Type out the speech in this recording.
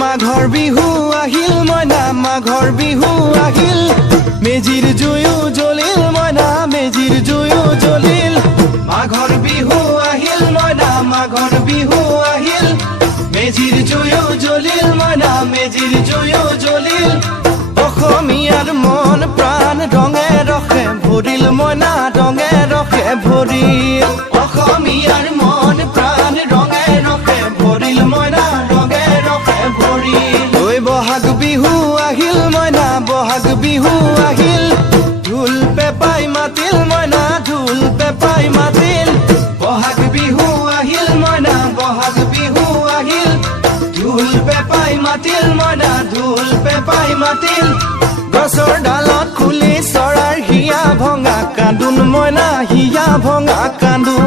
মাঘৰ বিহু আহিল মইনা মাঘৰ বিহু আহিল মেজিৰ জুয়ো জ্বলিল মইনা মেজিৰ জুয়ো জ্বলিল মাঘৰ বিহু আহিল মইনা মাঘৰ বিহু আহিল মেজিৰ জুয়ো জ্বলিল মইনা মেজিৰ জুয়ো জ্বলিল অসমীয়াৰ মন প্ৰাণ ৰঙে ৰসে ভৰিল মইনা ৰঙে ৰসে ভৰিল অসমীয়াৰ মন প্ৰাণ ৰঙে ৰসে ভৰিল মইনা ৰঙে ৰসে ভৰিল ঐ বহাগ বিহু আহিল মইনা বহাগ বিহু আহিল ঢোল পেপাই মাতিল মইনা ঢোল পেপাই মাতিল বহাগ বিহু আহিল মইনা বহাগ বিহু আহিল ঢোল পেপাই মাতিল মইনা ঢোল পেপাই মাতিল গছৰ ডালত খুলি চৰাৰ হিয়া ভঙা কান্দোন মইনা হিয়া ভঙা কান্দোন